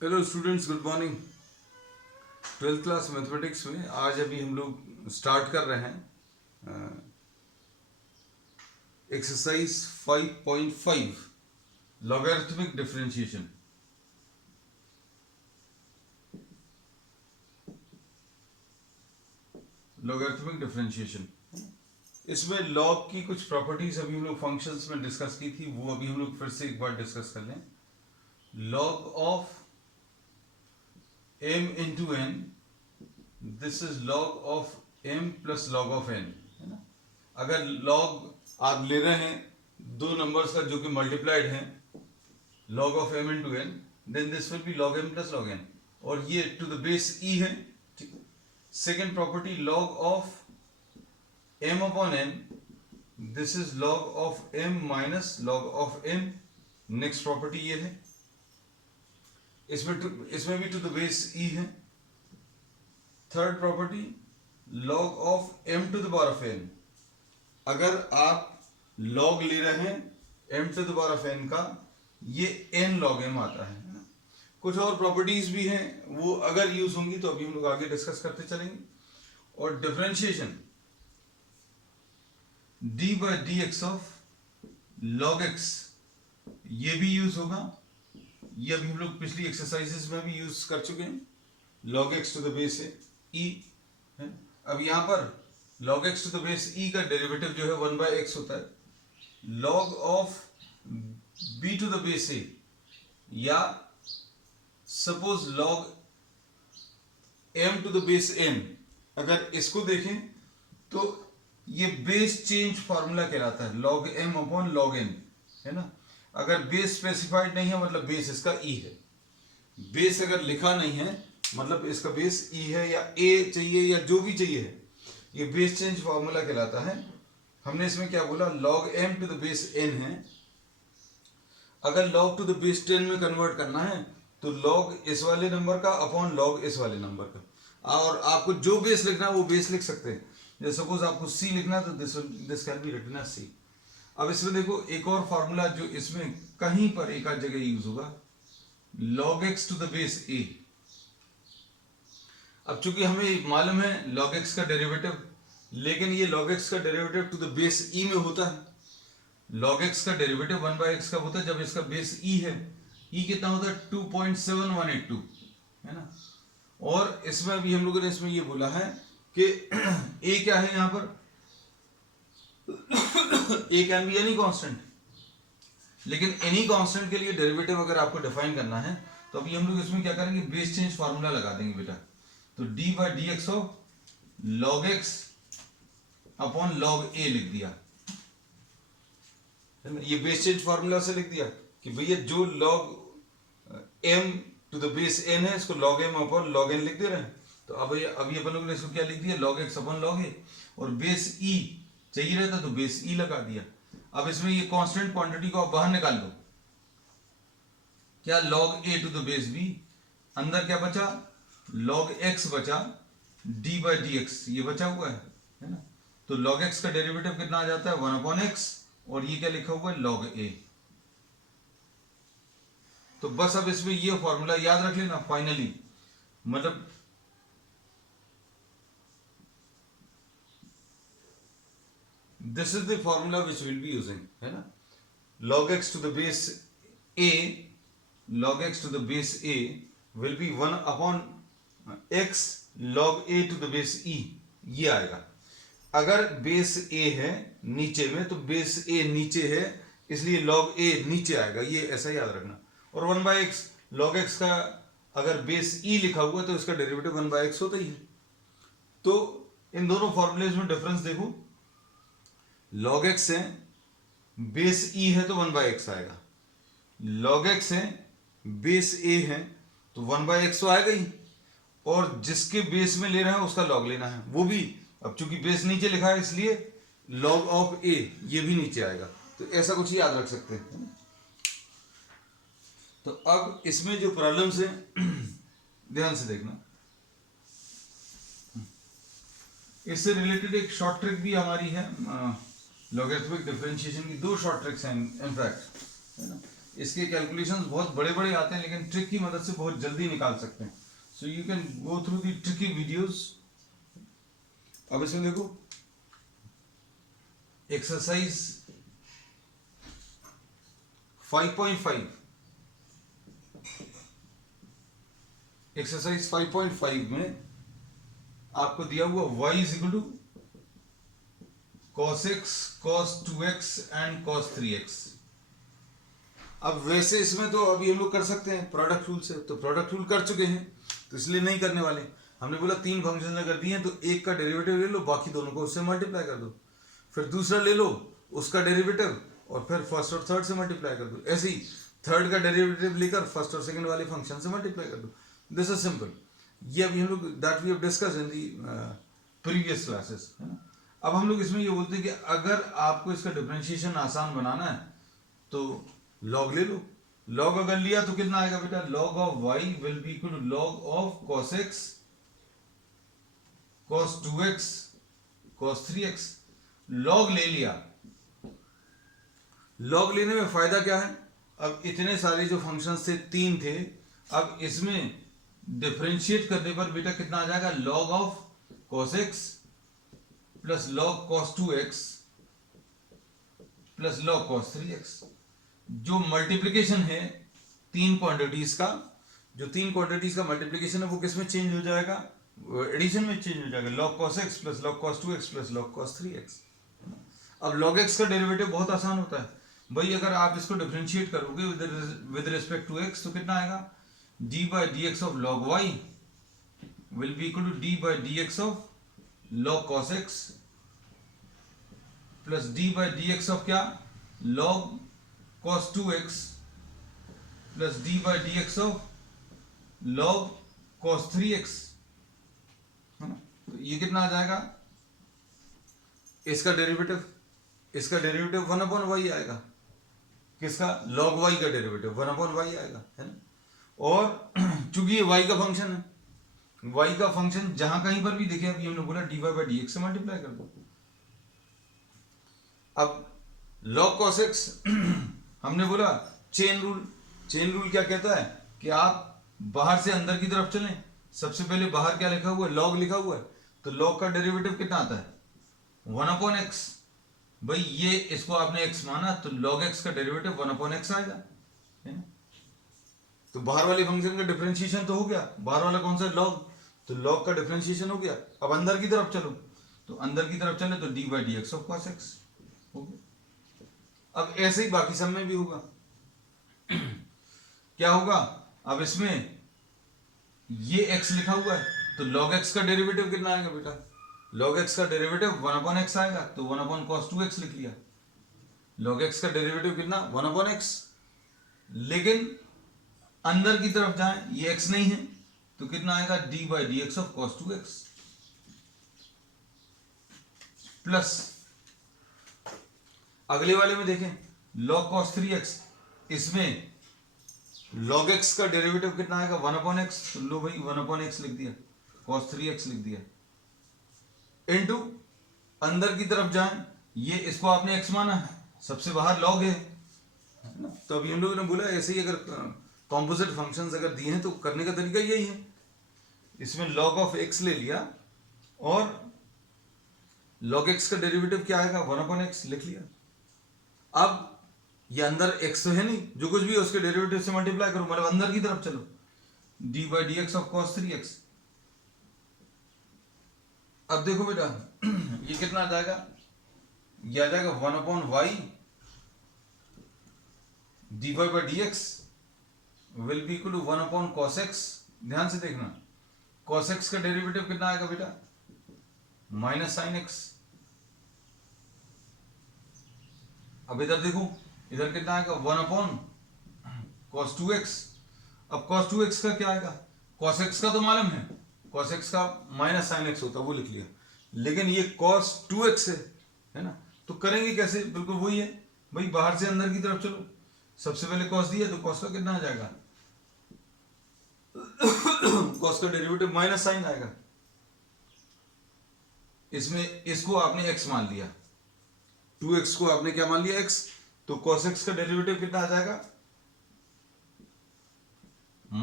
Hello students, good morning. Twelfth class mathematics में आज अभी हम लोग स्टार्ट कर रहे हैं exercise 5.5 logarithmic differentiation. Logarithmic differentiation, इसमें लॉग की कुछ प्रॉपर्टीज अभी हम लोग फंक्शंस में डिस्कस की थी, वो अभी हम लोग फिर से एक बार डिस्कस कर लें। Log of m into n, this is log of m plus log of n, है ना। अगर लॉग आप ले रहे हैं दो नंबर्स का जो कि मल्टीप्लाइड हैं, log of m into n, then this will be log m plus log n, और ये टू द बेस e है। ठीक है। Second property, log of m upon n, this is log of m minus log of m। Next property ये है, इसमें भी to the base e है। Third property, log of m to the power of n, अगर आप log ले रहे हैं m to the power of n का, ये n log m आता है ना। कुछ और प्रॉपर्टीज भी हैं, वो अगर यूज होंगी तो अभी हम लोग आगे डिस्कस करते चलेंगे। और differentiation d by d x of log x, ये भी यूज होगा। ये अभी हम लोग पिछली एक्सरसाइजेस में भी यूज कर चुके हैं। log x to the base e है। अब यहां पर log x to the base e का डेरिवेटिव जो है 1 बाई एक्स होता है। log of b to the base a, या suppose log m to the base n, अगर इसको देखें तो ये बेस चेंज फॉर्मूला कहलाता है, log m upon log n, है ना। अगर बेस स्पेसिफाइड नहीं है मतलब बेस इसका e है। बेस अगर लिखा नहीं है मतलब इसका बेस e है, या a चाहिए या जो भी चाहिए है, ये बेस चेंज फॉर्मूला कहलाता है। हमने इसमें क्या बोला, log m to the base n है। अगर log टू द बेस 10 में कन्वर्ट करना है तो log इस वाले नंबर का अपॉन log इस वाले नंबर का, और आपको जो बेस लिखना है वो बेस लिख सकते हैं। जैसे सपोज आपको c लिखना है तो this can be written as c। अब इसमें देखो एक और फॉर्मूला जो इसमें कहीं पर एक आध जगह यूज होगा, log x to the base a। अब चूंकि हमें मालूम है log x का डेरिवेटिव, लेकिन ये log x का derivative two the base e में होता है। log x का डेरिवेटिव 1 बाई एक्स का होता है जब इसका बेस e है। e कितना होता है 2.7182, है ना। और इसमें अभी हम लोगों ने इसमें ये बोला है कि a क्या है यहां पर, a can be any constant, लेकिन एनी कांस्टेंट के लिए डेरिवेटिव अगर आपको डिफाइन करना है तो अभी हम लोग इसमें क्या करेंगे, बेस चेंज फार्मूला लगा देंगे बेटा। तो d by d x of log x upon log a लिख दिया, ये बेस चेंज फार्मूला से लिख दिया कि भैया जो log m to the base n है इसको log m upon log n लिख दे रहे हैं। तो अब अभी अपन लोगों ने इसको क्या लिख दिया, log x upon log a, और बेस e चाहिए रहता तो बेस e लगा दिया। अब इसमें ये कांस्टेंट क्वांटिटी को आप बाहर निकाल दो, क्या log a to the base b, अंदर क्या बचा log x बचा, d बाई डी एक्स ये बचा हुआ है ना। तो log x का डेरिवेटिव कितना आ जाता है 1 अपॉन x, और ये क्या लिखा हुआ है log a। तो बस अब इसमें ये फॉर्मूला याद रख लेना फाइनली, मतलब this is the formula which will be using, है ना। log x to the base a, log x to the base a will be 1 upon x log a to the base e, ये आएगा। अगर base a है नीचे में तो base a नीचे है, इसलिए log a नीचे आएगा, ये ऐसा याद रखना। और 1 बाई एक्स, log x का अगर बेस e लिखा हुआ तो इसका डेरिवेटिव 1 बाई एक्स होता ही है। तो इन दोनों फॉर्मूलेज में डिफरेंस देखो, log x है बेस e है तो 1 बाई एक्स आएगा, log x है बेस a है तो 1 बाई एक्स तो आएगा ही, और जिसके बेस में ले रहे हैं उसका log लेना है, वो भी अब चूंकि बेस नीचे लिखा है इसलिए log ऑफ a ये भी नीचे आएगा। तो ऐसा कुछ याद रख सकते हैं। तो अब इसमें जो प्रॉब्लम्स हैं ध्यान से देखना। इससे रिलेटेड एक शॉर्ट ट्रिक भी हमारी है, लॉगरिथमिक डिफरेंशिएशन की दो शॉर्ट ट्रिक्स हैं इनफैक्ट, है ना। इसके कैलकुलेशंस बहुत बड़े बड़े आते हैं, लेकिन ट्रिक की मदद से बहुत जल्दी निकाल सकते हैं. So you can go through the tricky videos. अब इसमें देखो एक्सरसाइज 5.5. एक्सरसाइज 5.5 में आपको दिया हुआ y is equal to cos x, cos 2x and cos 3x. अब वैसे इसमें तो अभी हम लोग कर सकते हैं प्रोडक्ट रूल से, तो प्रोडक्ट रूल कर चुके हैं तो इसलिए नहीं करने वाले. हमने बोला 3 फंक्शन अगर दिए हैं तो एक का डेरिवेटिव ले लो, बाकी दोनों को उससे मल्टीप्लाई कर दो, फिर दूसरा ले लो उसका डेरिवेटिव और फिर फर्स्ट और थर्ड से मल्टीप्लाई कर दो. ऐसे ही थर्ड का डेरिवेटिव लेकर फर्स्ट और सेकंड वाले फंक्शन से मल्टीप्लाई कर दो. This is simple. ये अभी हम लोग that we have discussed in the previous classes, है ना. अब हम लोग इसमें ये बोलते हैं कि अगर आपको इसका डिफरेंशिएशन आसान बनाना है तो लॉग ले लो. लॉग अगर लिया तो कितना आएगा बेटा, log of y will be equal to log of cos x, cos 2x, cos 3x. Log ले लिया. लॉग लेने में फायदा क्या है, अब इतने सारे जो फंक्शंस थे 3 थे, अब इसमें डिफरेंशिएट करने पर बेटा कितना आ जाएगा, log of cos x plus log cos 2x plus log cos 3x. जो मल्टीप्लिकेशन है 3 क्वांटिटीज का, जो 3 क्वांटिटीज का मल्टीप्लिकेशन है वो किस में चेंज हो जाएगा, एडिशन में चेंज हो जाएगा. log cos x plus log cos 2x plus log cos 3x. अब log x का डेरिवेटिव बहुत आसान होता है भाई. अगर आप इसको डिफरेंशिएट करोगे विद रिस्पेक्ट टू x तो कितना आएगा, d by d x of log y will be equal to d by d x of log cos x plus d by d x of क्या, log cos 2x plus d by d x of log cos 3x, है ना. तो ये कितना आ जाएगा, इसका derivative 1 upon y आएगा. किसका, log y का डेरिवेटिव 1 अपॉन y आएगा, है ना. और चूंकि ये y का फंक्शन है, y का फंक्शन जहां कहीं पर भी दिखे, अभी हमने बोला dy बाई डी एक्स से मल्टीप्लाई कर दो. अब log cos x हमने बोला चेन रूल क्या कहता है कि आप बाहर से अंदर की तरफ चलें. सबसे पहले बाहर क्या लिखा हुआ है, log लिखा हुआ है, तो log का डेरिवेटिव कितना आता है, 1 अपॉन x. भाई ये इसको आपने x माना तो log x का डेरिवेटिव 1 अपॉन x आएगा, है ना. तो बाहर वाले फंक्शन का डिफरेंशिएशन तो हो गया. बाहर वाला कौन सा, log, तो log का डिफरेंशिएशन हो गया. अब अंदर की तरफ चलो, तो अंदर की तरफ चले तो d by d x of cos x हो गया. अब ऐसे ही बाकी सब में भी होगा. क्या होगा, अब इसमें ये x लिखा हुआ है तो log x का डेरिवेटिव कितना आएगा बेटा, log x का डेरिवेटिव 1 अपॉन x आएगा, तो 1 अपॉन cos 2x लिख लिया. log x का डेरिवेटिव कितना, 1 अपॉन x. लेकिन अंदर की तरफ जाएं, ये x नहीं है तो कितना आएगा, d by d x of cos 2x plus अगले वाले में देखें log cos 3x, इसमें log x का डेरिवेटिव कितना आएगा, 1 अपॉन x. तो लो भाई 1 अपॉन x लिख दिया, cos 3x लिख दिया, इनटू अंदर की तरफ जाएं, ये इसको आपने x माना है, सबसे बाहर log है ना. तो अभी हम लोगों ने बोला ऐसे ही अगर कॉम्पोजिट फंक्शंस अगर दिए हैं तो करने का तरीका यही है. इसमें log ऑफ x ले लिया और log x का डेरिवेटिव क्या आएगा, 1 अपॉन x लिख लिया. अब ये अंदर x तो है नहीं, जो कुछ भी है उसके डेरिवेटिव से मल्टीप्लाई करो, मतलब अंदर की तरफ चलो, d by d x of cos 3x. अब देखो बेटा ये कितना आ जाएगा, ये आ जाएगा 1 upon y dy by d x will be equal to 1 upon cos x. ध्यान से देखना, cos x का डेरिवेटिव कितना आएगा बेटा, माइनस साइन x. अब इधर देखो, इधर कितना आएगा, 1 अपॉन cos 2x. अब cos 2x का क्या आएगा, cos x का तो मालूम है, cos x का माइनस साइन x होता है, वो लिख लिया. लेकिन ये cos 2x है ना, तो करेंगे कैसे, बिल्कुल वही है भाई, बाहर से अंदर की तरफ चलो. सबसे पहले cos दिया तो cos का कितना आ जाएगा, cos का डेरिवेटिव माइनस साइन आएगा. इसमें इसको आपने x मान लिया, 2x को आपने क्या मान लिया, x. तो cos x का डेरिवेटिव कितना आ जाएगा,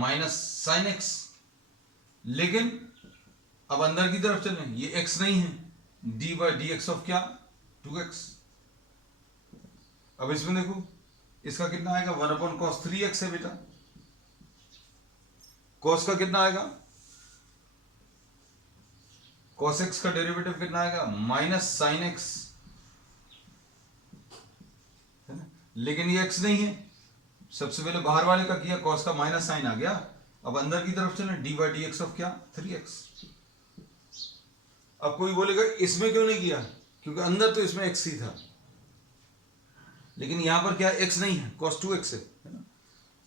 माइनस साइन एक्स। लेकिन अब अंदर की तरफ चलें, ये एक्स नहीं है, D by d x of क्या, 2x। अब इसमें देखो इसका कितना आएगा, 1/cos 3x है बेटा। cos का कितना आएगा, cos x का डेरिवेटिव कितना आएगा, माइनस साइन एक्स, है ना। लेकिन ये x नहीं है, सबसे पहले बाहर वाले का किया, cos का माइनस साइन आ गया। अब अंदर की तरफ चले, D by d x of क्या, 3x। अब कोई बोलेगा इसमें क्यों नहीं किया, क्योंकि अंदर तो इसमें x ही था, लेकिन यहां पर क्या x नहीं है, cos 2x है ना।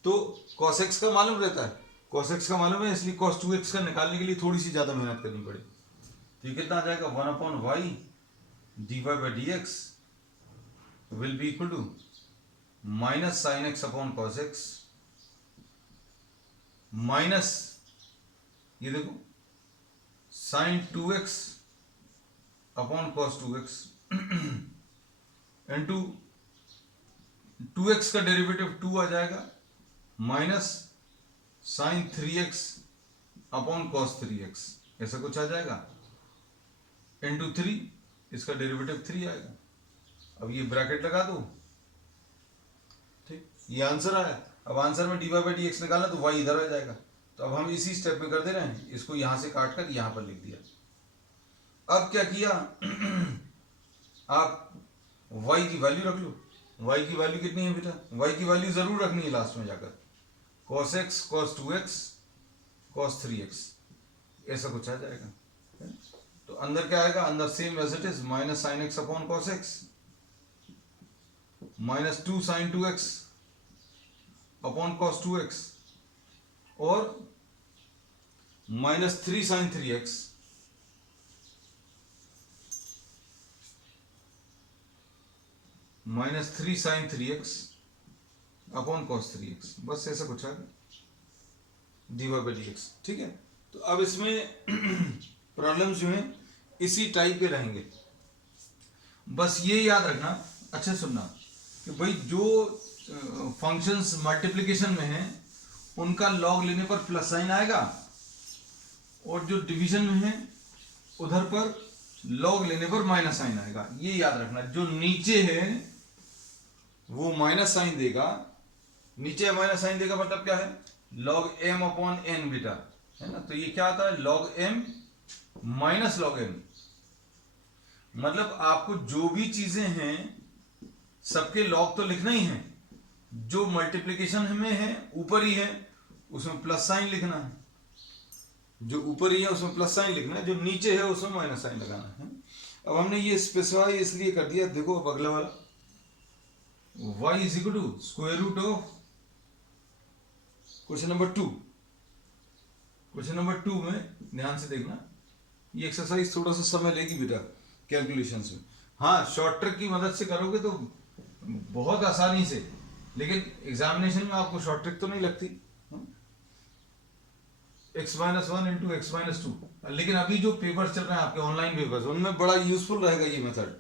तो cos x का मालूम रहता है, cos x का मालूम है, इसलिए cos 2x का निकालने के लिए थोड़ी सी ज्यादा मेहनत करनी पड़े। तो ये कितना आ जाएगा, 1/y dy by d x will be equal to minus sine x upon cos x minus ये देखो sign 2x upon cos 2x into 2x का डेरिवेटिव 2 आ जाएगा, minus sign 3x upon cos 3x, ऐसा कुछ आ जाएगा, इनटू 3, इसका derivative 3 आएगा। अब ये ब्रैकेट लगा दो, ठीक, ये आंसर आया। अब आंसर में d y by d x निकालना, तो y इधर आ जाएगा। तो अब हम इसी स्टेप में कर दे रहे हैं, इसको यहां से काट कर यहां पर लिख दिया। अब क्या किया आप y की वैल्यू रख लो। y की वैल्यू कितनी है बेटा, y की वैल्यू जरूर रखनी है लास्ट में जाकर, cos x cos 2x cos 3x, ऐसा कुछ आ जाएगा। तो अंदर क्या आएगा, अंदर same as it is, minus sine x upon cos x minus 2 sine 2x upon cos 2x और minus 3 sine 3x minus 3 sine 3x upon cos 3x, बस ऐसा कुछ आ गया d y by d x. ठीक है, तो अब इसमें प्रॉब्लम्स जो हैं इसी टाइप के रहेंगे। बस ये याद रखना, अच्छा सुनना, कि भाई जो फंक्शंस मल्टीप्लिकेशन में हैं उनका लॉग लेने पर प्लस साइन आएगा, और जो डिवीजन में है उधर पर लॉग लेने पर माइनस साइन आएगा। ये याद रखना, जो नीचे है वो माइनस साइन देगा, नीचे माइनस साइन देगा मतलब क्या है, लॉग m अपॉन n बेटा, है ना। तो ये क्या आता है, log m minus log m, मतलब आपको जो भी चीजें हैं सबके लॉग तो लिखना ही है। जो मल्टीप्लिकेशन में है ऊपर ही है उसमें प्लस साइन लिखना है, जो ऊपर ही है उसमें प्लस साइन लिखना है, जो नीचे है उसमें माइनस साइन लगाना है। अब हमने ये स्पेसिफाई इसलिए कर दिया। देखो अब अगला वाला, y is equal to square root of question number 2। Question number 2 में ध्यान से देखना, ये एक्सरसाइज थोड़ा सा समय लेगी बेटा कैलकुलेशंस में। हाँ, शॉर्ट ट्रिक की मदद से करोगे तो बहुत आसानी से, लेकिन एग्जामिनेशन में आपको शॉर्ट ट्रिक तो नहीं लगती। x-1 इंटू x-2, लेकिन अभी जो पेपर्स चल रहे हैं आपके ऑनलाइन पेपर्स, उनमें बड़ा यूजफुल रहेगा ये मेथड,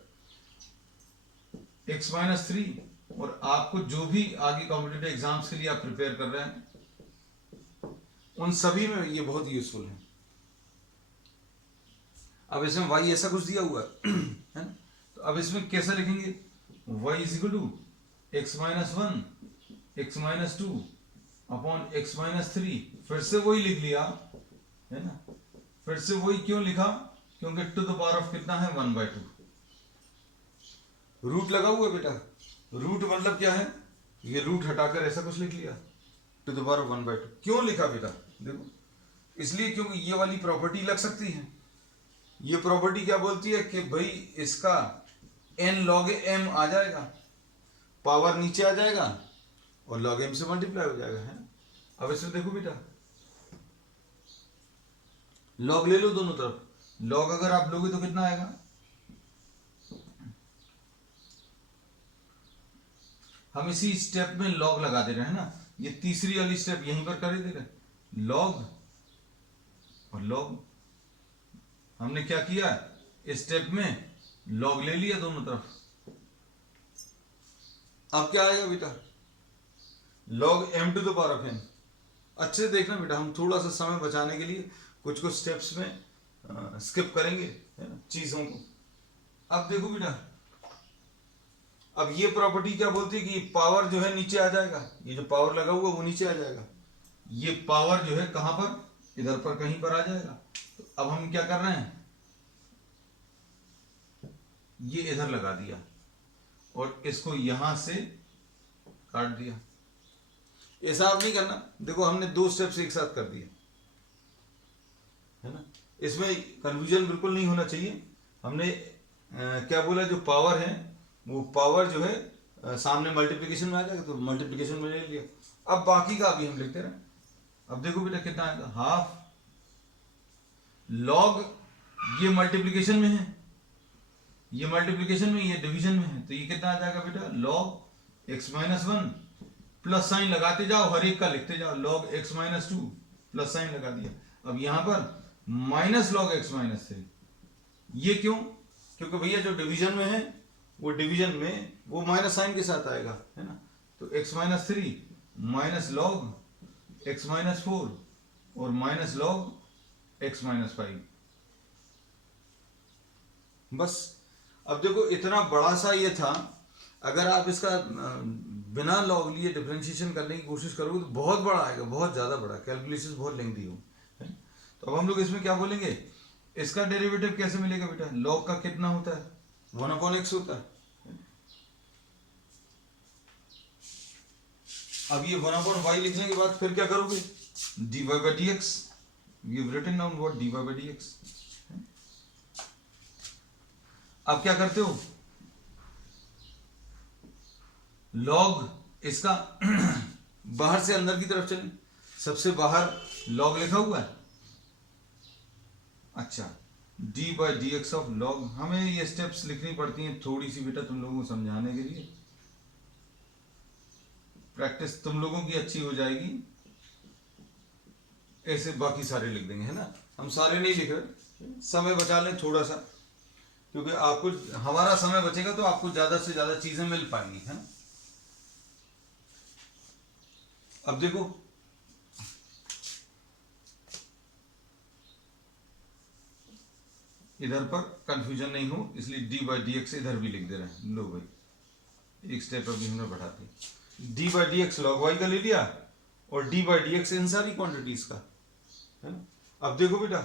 x-3। और आपको जो भी आगे कॉम्पिटिटिव एग्जाम्स के लिए आप प्रिपेयर कर रहे हैं उन सभी में ये बहुत यूजफुल है। अब इसमें y ऐसा कुछ दिया हुआ है ना, तो अब इसमें कैसे लिखेंगे, y is equal to x-1 x-2 upon x-3। फिर से वही लिख लिया, है ना। फिर से वही क्यों लिखा, क्योंकि टू द पावर ऑफ कितना है, 1/2। रूट लगा हुआ बेटा, रूट मतलब क्या है, ये रूट हटाकर ऐसा कुछ लिख लिया, टू द पावर ऑफ 1/2। क्यों लिखा बेटा, देखो इसलिए क्योंकि ये वाली प्रॉपर्टी लग सकती है। ये प्रॉपर्टी क्या बोलती है कि भाई इसका n log m आ जाएगा, पावर नीचे आ जाएगा और log m से मल्टीप्लाई हो जाएगा, है ना। अब इसमें देखो बेटा, log ले लो दोनों तरफ, log अगर आप लोगे तो कितना आएगा, हम इसी स्टेप में log लगा दे रहे हैं ना, ये तीसरी वाली स्टेप यहीं पर कर ही दे रहे हैं, log और log। हमने क्या किया, इस स्टेप में log ले लिया दोनों तरफ। अब क्या आएगा बेटा, log m to the power of n, अच्छे से देखना बेटा, हम थोड़ा सा समय बचाने के लिए कुछ कुछ स्टेप्स में स्किप करेंगे, है ना, चीज़ों को। अब देखो बेटा, अब ये प्रॉपर्टी क्या बोलती है कि पावर जो है नीचे आ जाएगा, ये जो पावर लगा हुआ वो नीचे आ जाएगा, ये पावर जो है कहां पर, इधर पर कहीं पर आ जाएगा। तो अब हम क्या कर रहे हैं, ये इधर लगा दिया और इसको यहां से काट दिया। ऐसा आप नहीं करना, देखो हमने दो स्टेप्स एक साथ कर दिए, है ना, इसमें कंफ्यूजन बिल्कुल नहीं होना चाहिए। हमने क्या बोला, जो पावर है वो पावर जो है सामने मल्टीप्लिकेशन में आ जाएगा, तो मल्टीप्लिकेशन में ले लिया। अब बाकी का अभी हम लिखते रहे। अब देखो बेटा कितना आएगा, हाफ लॉग, ये मल्टीप्लिकेशन में है, ये मल्टीप्लिकेशन में, ये डिवीजन में है, तो ये कितना आ जाएगा बेटा, log x minus one, plus sign लगाते जाओ, हर एक का लिखते जाओ, log x minus two, plus sign लगा दिया। अब यहां पर minus log x minus three, ये क्यों, क्योंकि भैया जो डिवीजन में है वो डिवीजन में वो माइनस साइन के साथ आएगा, है ना, तो x minus three minus log x minus four और minus log x minus five, बस। अब देखो इतना बड़ा सा ये था, अगर आप इसका बिना लॉग लिए डिफरेंशिएशन करने की कोशिश करोगे तो बहुत बड़ा आएगा, बहुत ज़्यादा बड़ा, कैलकुलेशन बहुत लेंथी हो। तो अब हम लोग इसमें क्या बोलेंगे, इसका डेरिवेटिव कैसे मिलेगा बेटा, लॉग का कितना होता है, 1/x होता है। अब ये 1/y लिखने के बाद फिर क्या करोगे, dy/dx, we have written down what dy/dx। अब क्या करते हो, लॉग इसका बाहर से अंदर की तरफ चले, सबसे बाहर लॉग लिखा हुआ है, अच्छा, dy/dx ऑफ लॉग, हमें ये स्टेप्स लिखनी पड़ती हैं थोड़ी सी बेटा तुम लोगों को समझाने के लिए, प्रैक्टिस तुम लोगों की अच्छी हो जाएगी, ऐसे बाकी सारे लिख देंगे, है ना, हम सारे नहीं लिख रहे, समय बचा लें थोड़ा सा, क्योंकि आपको हमारा समय बचेगा तो आपको ज्यादा से ज्यादा चीजें मिल पाएंगी, है ना। अब देखो इधर पर कंफ्यूजन नहीं हो, इसलिए dy/dx इधर भी लिख दे रहे हैं, लो भाई एक स्टेप अभी हमने बढ़ा दी, dy/dx log y का ले लिया और dy/dx इन सारी क्वांटिटीज का, है ना। अब देखो बेटा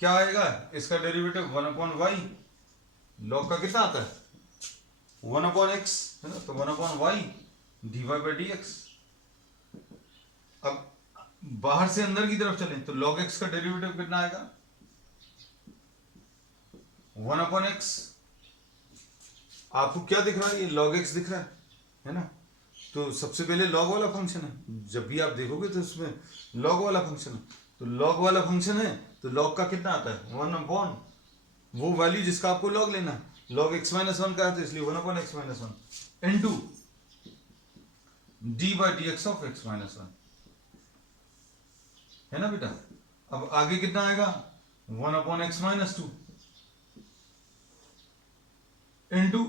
क्या आएगा, इसका डेरिवेटिव 1/y, लॉग का कितना आता है 1/x, है ना, तो 1/y dy/dx। अब बाहर से अंदर की तरफ चलें तो log x का डेरिवेटिव कितना आएगा 1/x, आपको क्या दिख रहा है, ये log x दिख रहा है ना, तो सबसे पहले log वाला फंक्शन है, जब भी आप देखोगे तो उसमें log वाला फंक्शन है, तो log वाला फंक्शन है तो log का कितना आता है 1/, वो वैल्यू जिसका आपको log लेना है, log x माइनस वन का है तो इसलिए 1/x minus one into dy/dx of x minus one, है ना बेटा। अब आगे कितना आएगा 1/x माइनस टू इंटू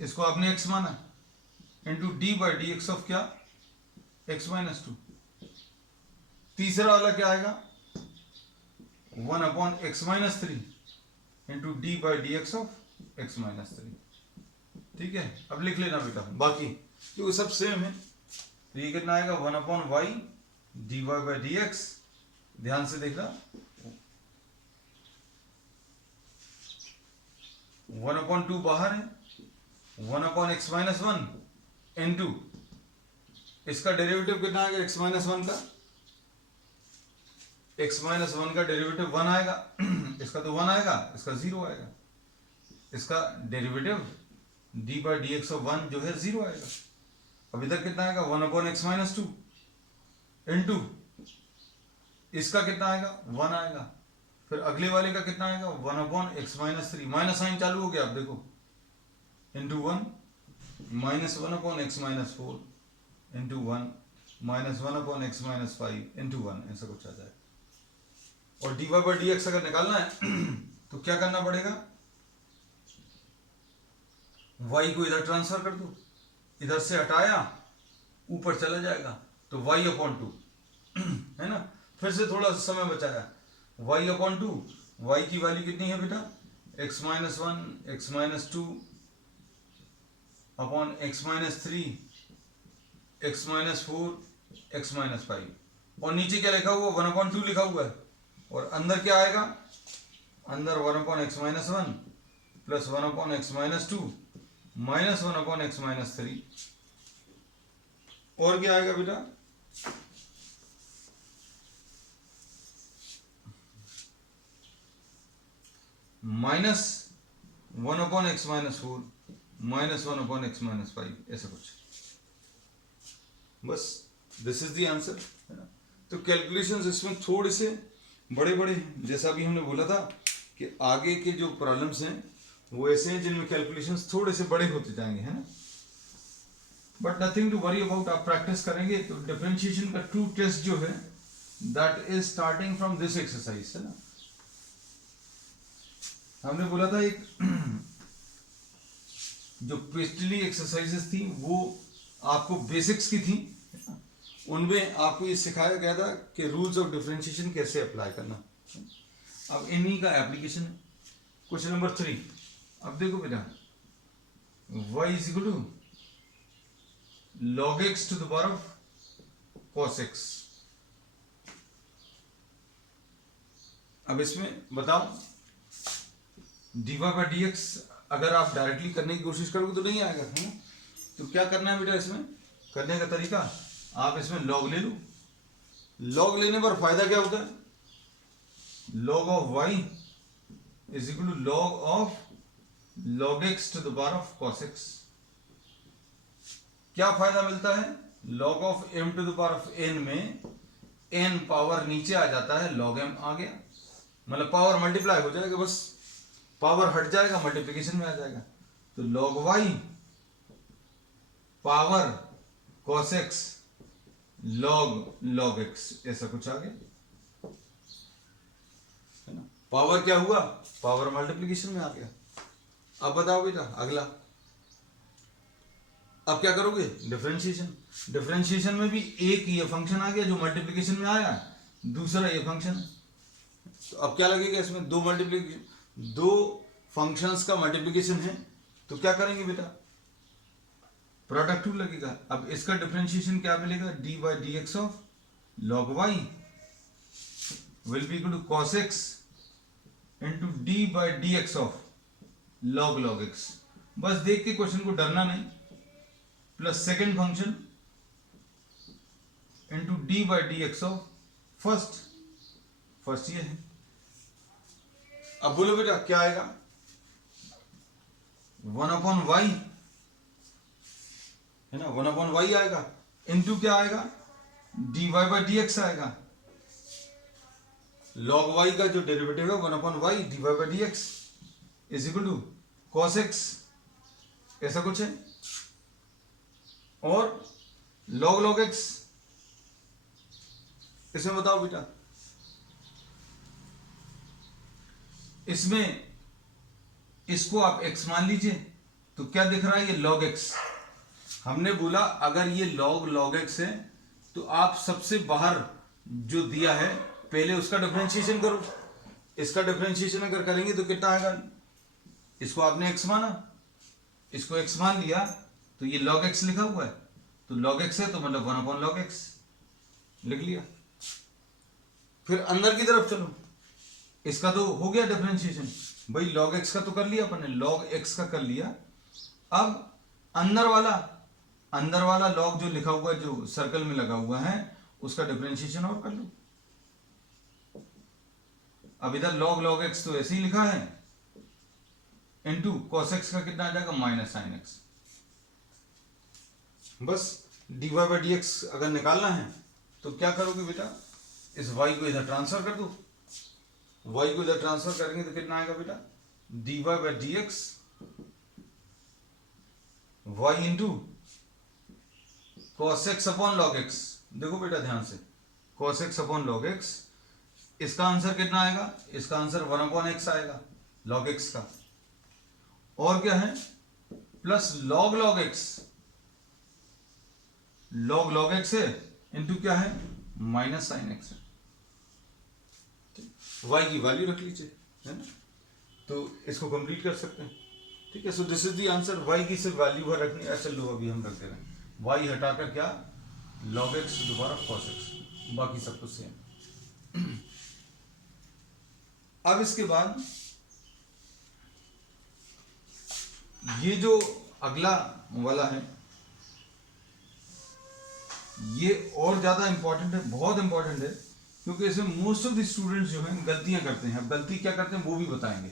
इसको आपने x माना इंटू dy/dx ऑफ क्या x माइनस टू। तीसरा वाला क्या आएगा 1/x minus three into dy/dx of x minus three, ठीक है। अब लिख लेना बेटा बाकी, क्योंकि सब सेम है, तो ये कितना आएगा 1/y dy/dx, ध्यान से देखना 1/2 बाहर है, 1/x माइनस वन इंटू इसका डेरिवेटिव कितना आएगा x माइनस वन का, x माइनस वन का डेरिवेटिव 1 आएगा, इसका तो 1 आएगा, इसका 0 आएगा, इसका डेरिवेटिव dy/dx ऑफ 1 जो है 0 आएगा। अब इधर कितना आएगा 1/x माइनस टू इंटू इसका कितना आएगा 1 आएगा, फिर अगले वाले का कितना आएगा 1/x minus three, minus sign चालू हो गया, आप देखो into 1 minus 1/x minus four into 1 minus 1/x minus five into 1, ऐसा कुछ आ जाएगा। और dy/dx अगर निकालना है तो क्या करना पड़ेगा, y को इधर ट्रांसफर कर दो, इधर से हटाया ऊपर चला जाएगा तो y/2, है ना। फिर से थोड़ा सा समय बचाया, y अपॉन टू, y की वैल्यू कितनी है बेटा, x minus one, x minus two upon x minus three, x minus four, x minus five, और नीचे क्या लिखा हुआ, वन अपॉन टू लिखा हुआ है, और अंदर क्या आएगा, अंदर one upon x minus one plus one upon x minus two minus one upon x minus three, और क्या आएगा बेटा, minus one upon x minus four minus one upon x minus five, ऐसा कुछ। बस दिस इज द आंसर, है ना। तो कैलकुलेशंस इसमें थोड़े से बड़े बड़े हैं, जैसा भी हमने बोला था कि आगे के जो प्रॉब्लम्स हैं वो ऐसे हैं जिनमें कैलकुलेशंस थोड़े से बड़े होते जाएंगे, है ना। But nothing to worry about, आप प्रैक्टिस करेंगे तो डिफरेंशिएशन का ट्रू टेस्ट जो है that is starting from this exercise, है ना। हमने बोला था एक जो पिछली एक्सरसाइजेस थी वो आपको बेसिक्स की थी, उनमें आपको ये सिखाया गया था कि रूल्स ऑफ डिफरेंशिएशन कैसे अप्लाई करना। अब इन्हीं का एप्लीकेशन है। क्वेश्चन नंबर 3, अब देखो बेटा, y is equal to log x to the power of cos x। अब इसमें बताओ dy by dx अगर आप डायरेक्टली करने की कोशिश करोगे तो नहीं आएगा, है ना। तो क्या करना है बेटा, इसमें करने का तरीका, आप इसमें log ले लो। log लेने पर फायदा क्या होता है, log of y is equal to log of log x to the power of cos x। क्या फायदा मिलता है, log of m to the power of n में n पावर नीचे आ जाता है, log m आ गया, मतलब पावर मल्टीप्लाई हो जाएगा, बस पावर हट जाएगा, मल्टीप्लिकेशन में आ जाएगा। तो log y power cos x log x, ऐसा कुछ आ गया, है ना। पावर क्या हुआ, पावर मल्टीप्लिकेशन में आ गया। अब बताओ बेटा अगला, अब क्या करोगे, डिफरेंशिएशन। डिफरेंशिएशन में भी एक ये फंक्शन आ गया जो मल्टीप्लिकेशन में आया, दूसरा ये फंक्शन। तो अब क्या लगेगा इसमें, दो फंक्शंस का मल्टीप्लिकेशन है, तो क्या करेंगे बेटा, प्रोडक्ट टू लगेगा। अब इसका डिफरेंशिएशन क्या मिलेगा, d by d x of log y will be equal to cos x into d by d x of log x. बस देख के क्वेश्चन को डरना नहीं, plus second function into d by d x of first ये है। अब बोलो बेटा क्या आएगा, वन अपॉन वाई, है ना, वन अपॉन वाई आएगा, इंटू क्या आएगा, d y by d x आएगा। लॉग वाई का जो डेरिवेटिव है one upon y d y by d x is equal to cos x, ऐसा कुछ है। और log x, इसमें बताओ बेटा, इसमें इसको आप x मान लीजिए, तो क्या दिख रहा है, ये log x। हमने बोला अगर ये log x है तो आप सबसे बाहर जो दिया है पहले उसका डिफरेंशिएशन करो। इसका डिफरेंशिएशन अगर करेंगे तो कितना आएगा, इसको आपने x माना, इसको x मान लिया, तो ये log x लिखा हुआ है, तो log x है तो मतलब वन अपॉन log x लिख लिया। फिर अंदर की तरफ चलो, इसका तो हो गया डिफरेंशिएशन, भाई log x का तो कर लिया अपन ने, log x का कर लिया। अब अंदर वाला log जो लिखा हुआ है, जो सर्कल में लगा हुआ है, उसका डिफरेंशिएशन और कर लो। अब इधर log x तो ऐसे ही लिखा है, इनटू cos x का कितना आ जाएगा, माइनस साइन x। बस dy बाई डी एक्स अगर निकालना है तो क्या करोगे बेटा, इस y को इधर ट्रांसफर कर दो। y को इधर ट्रांसफर करेंगे तो कितना आएगा बेटा, dy by d x y into cos x upon log x। देखो बेटा ध्यान से, cos x upon log x, इसका आंसर कितना आएगा, इसका आंसर वन अपॉन एक्स आएगा log x का, और क्या है plus log x, log x है, इंटू क्या है माइनस साइन एक्स है। वाई की वैल्यू रख लीजिए, है ना, तो इसको कंप्लीट कर सकते हैं। ठीक है, so this is the answer. Y की सिर्फ वैल्यू है रखनी है। चलो अभी हम रख दे रहे हैं वाई हटाकर क्या, log x दोबारा cos x, बाकी सब कुछ सेम। अब इसके बाद ये जो अगला वाला है ये और ज्यादा इंपॉर्टेंट है, बहुत इंपॉर्टेंट है, क्योंकि इसमें मोस्ट ऑफ द स्टूडेंट्स जो हैं गलतियां करते हैं। अब गलती क्या करते हैं वो भी बताएंगे।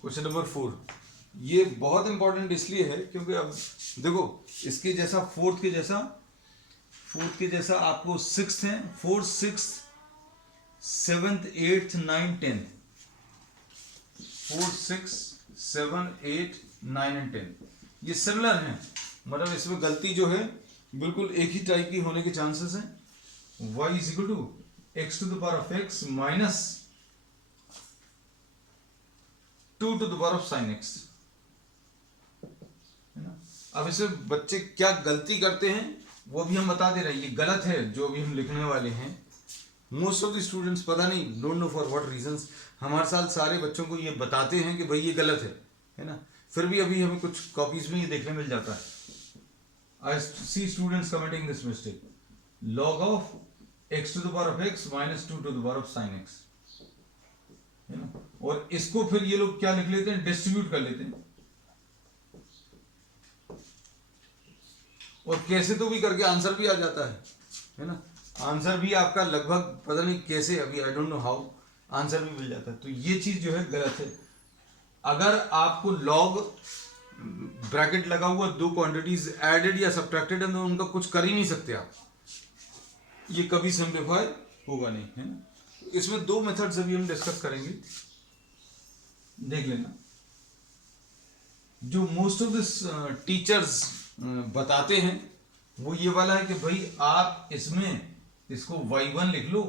क्वेश्चन नंबर 4, ये बहुत इंपॉर्टेंट इसलिए है क्योंकि अब देखो इसके जैसा फोर्थ के जैसा आपको सिक्स्थ है, fourth, sixth, seventh, eighth, nine, tenth, fourth, six, seven, eight, nine and ten, ये सिमिलर हैं। मतलब इसमें गलती जो है बिल्कुल एक ही टाइप की होने के चांसेस हैं। y is equal to x to the power of x minus 2 to the power of sine x, है ना। अब इसमें बच्चे क्या गलती करते हैं वो भी हम बता दे रहे हैं। ये गलत है जो अभी हम लिखने वाले हैं। मोस्ट ऑफ द स्टूडेंट्स पता नहीं, don't know for what reasons, हमारे साथ सारे बच्चों को ये बताते हैं कि भाई ये गलत है ना। फिर भी अभी हमें कुछ कॉपीज में ये देखने मिल जाता है। I see students committing this mistake, log of x to the power of x minus 2 to the power of sign x, है ना। और इसको फिर ये लोग क्या लिख लेते हैं, डिस्ट्रीब्यूट कर लेते हैं, और कैसे तो भी करके आंसर भी आ जाता है ना। आंसर भी आपका लगभग पता नहीं कैसे, अभी I don't know how, answer भी मिल जाता है। तो ये चीज जो है गलत है। अगर आपको लॉग ब्रैकेट लगा हुआ दो क्वांटिटीज एडेड या सब्ट्रैक्टेड है तो उनका कुछ कर ही नहीं सकते आप, ये कभी सिंप्लीफाई होगा नहीं, है ना। इसमें दो मेथड्स अभी हम डिस्कस करेंगे, देख लेना। जो मोस्ट ऑफ दिस टीचर्स बताते हैं वो ये वाला है कि भाई आप इसमें इसको y1 लिख लो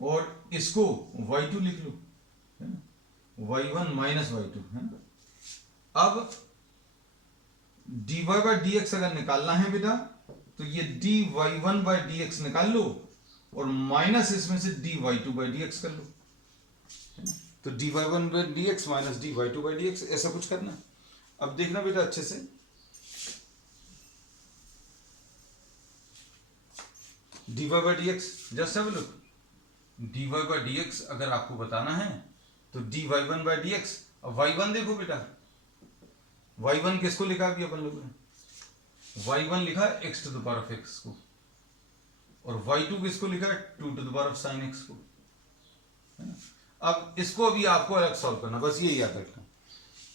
और इसको y2 लिख लो, है ना, y1 माइनस y2, है ना। अब dy बाई डी एक्स अगर निकालना है बेटा तो ये dy1 बाई डी एक्स निकाल लो और माइनस इसमें से dy2 बाई डी एक्स कर लो, है ना। तो dy1 by d x minus dy2 by d x, ऐसा कुछ करना है। अब देखना बेटा अच्छे से, dy by d x, just have a look, dy by d x अगर आपको बताना है तो dy1 बाई डी एक्स। अब y1 देखो बेटा, y1 किसको लिखा अभी अपन लोगों ने, y1 लिखा है x to the power of x को, और y2 किसको लिखा है 2 to the power of sign x को, है ना। अब इसको अभी आपको अलग सॉल्व करना, बस ये याद रखना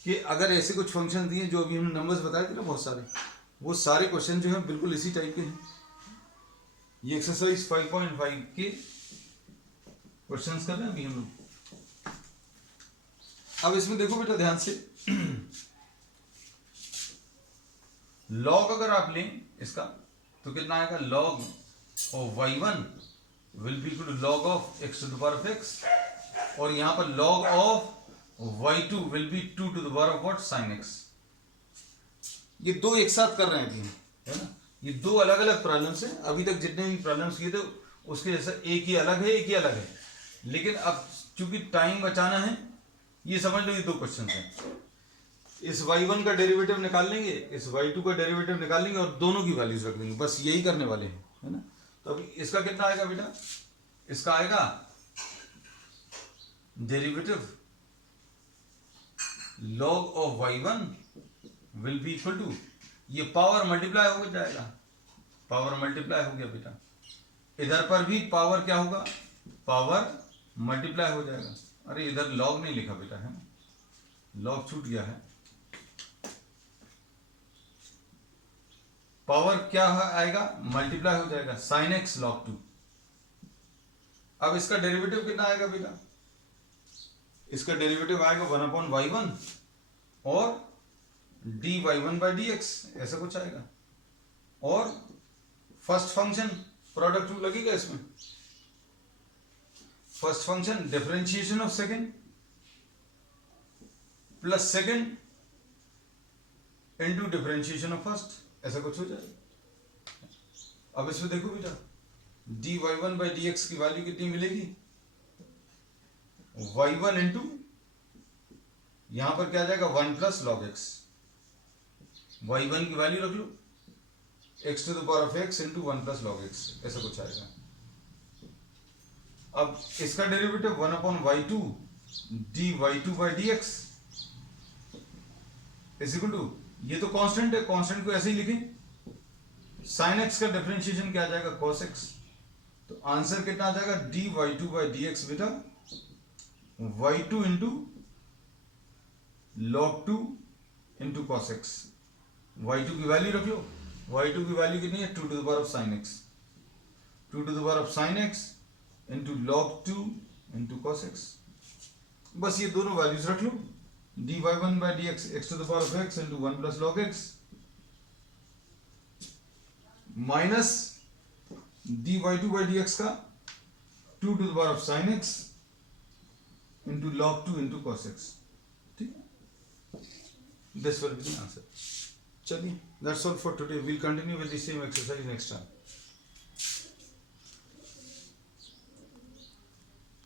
कि अगर ऐसे कुछ फंक्शन दिए जो अभी हमने नंबर्स बताए थे ना बहुत सारे, वो सारे क्वेश्चन जो है बिल्कुल इसी टाइप के हैं। ये एक्सरसाइज 5.5 के क्वेश्चंस कर रहे हैं अभी हम लोग। अब इसमें देखो बेटा ध्यान से, लॉग अगर आप लें इसका तो कितना आएगा, log of y1 will be equal to log of x to the power of x, और यहां पर log of y2 will be 2 to the power of what, sin x। ये दो एक साथ कर रहे हैं अभी, है ना। ये दो अलग अलग प्रॉब्लम्स हैं। अभी तक जितने भी प्रॉब्लम्स किए थे उसके जैसा एक ही अलग है, एक ही अलग है, लेकिन अब चूंकि टाइम बचाना है, ये समझ लो ये दो क्वेश्चन हैं। इस y1 का डेरिवेटिव निकाल लेंगे, इस y2 का डेरिवेटिव निकाल लेंगे और दोनों की वैल्यूज रख देंगे, बस यही करने वाले हैं, है ना। तो अभी इसका कितना आएगा बेटा, इसका आएगा derivative log of y1 will be equal to, ये पावर मल्टीप्लाई हो जाएगा, पावर मल्टीप्लाई हो गया बेटा, इधर पर भी पावर क्या होगा, पावर मल्टीप्लाई हो जाएगा। अरे इधर लॉग नहीं लिखा बेटा, है ना, लॉग छूट गया है। पावर क्या आएगा, मल्टीप्लाई हो जाएगा, साइन एक्स log 2। अब इसका डेरिवेटिव कितना आएगा बेटा, इसका डेरिवेटिव आएगा 1/y1 और dy1 बाई डी एक्स, ऐसा कुछ आएगा। और फर्स्ट फंक्शन प्रोडक्ट रूल लगेगा इसमें। First function differentiation of second plus second into differentiation of first, ऐसा कुछ हो जाएगा। अब इसमें देखो बेटा, dy one by d x की वैल्यू कितनी मिलेगी, y1 इंटू यहां पर क्या आ जाएगा 1 प्लस लॉग एक्स, y1 की वैल्यू रख लो x to the power of x into 1 plus log x, ऐसा कुछ आएगा। अब इसका derivative 1 upon y2 dy to by d x is equal to, ये तो कांस्टेंट है, कांस्टेंट को ऐसे ही लिखें, साइन एक्स का डिफरेंशिएशन क्या आ जाएगा कॉस एक्स, तो आंसर कितना आ जाएगा dy to by d x बेटा y2 into log 2 into cos x, y2 की वैल्यू रख लो, y2 की वैल्यू कितनी है 2 to the power of sine x, 2 to the power of sine x into log 2 into cos x, बस ये दोनों values रख लो, dy one by d x x to the power of x into 1 plus log x minus dy to by d x का 2 to the power of sine x into log 2 into cos x, ठीक है, this will be the answer. चलिए, that's all for today, we'll continue with the same exercise next time.